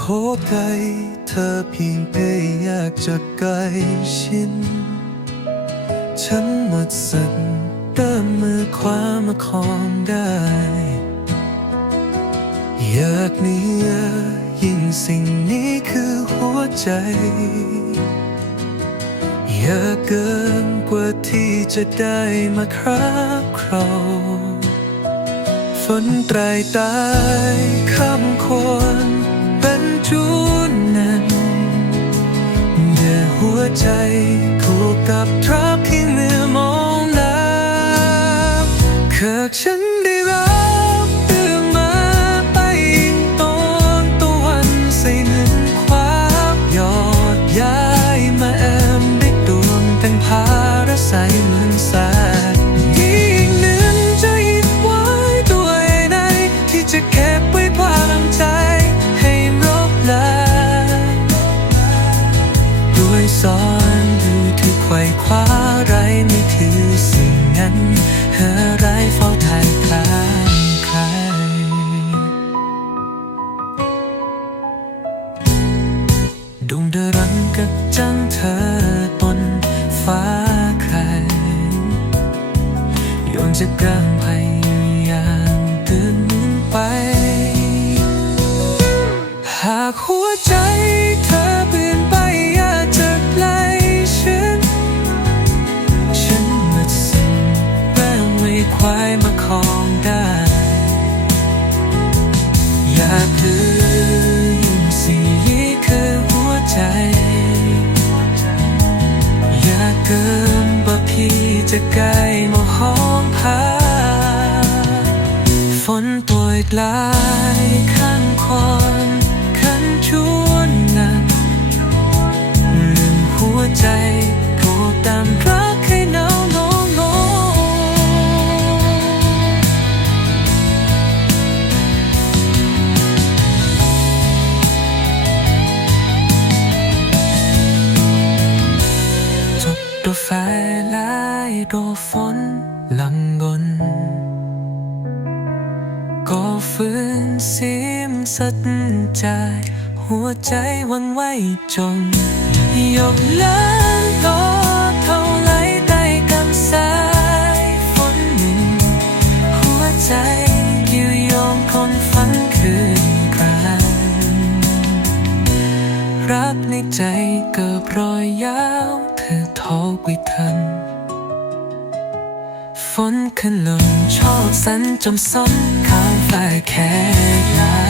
ขอไกลเธอเพียงเพยอยากจะใกล้ชิดฉันหมดสัตเริ่มมือคว้ามาครองได้ อยากเหนี้ยิ่งสิ่งนี้คือหัวใจ อยากเกินกว่าที่จะได้มาคราบคราวฝนไตรตายคำควร หัวใจผูกกับทรัพย์ที่เมื่อมอง จังเธอบนฟ้าใครโยนจะกลางพยายามตื่นไป หากหัวใจ จะไกล้มาห้องพาฝนโปรยป กฝนหลังกนก็ฝืนเสียมสัจใจ หัวใจหวันไหวจงยกเลินก็เท่าไรได้กันสายฝนหนึ่ง หัวใจอยู่ยอมคนฝันคืนกลางรักในใจเกิดรอยยาวเธอทอกไว้ทัน ฝนขึ้นลมชอบสันจมซ้ำข้ามฝ่าแค่ลา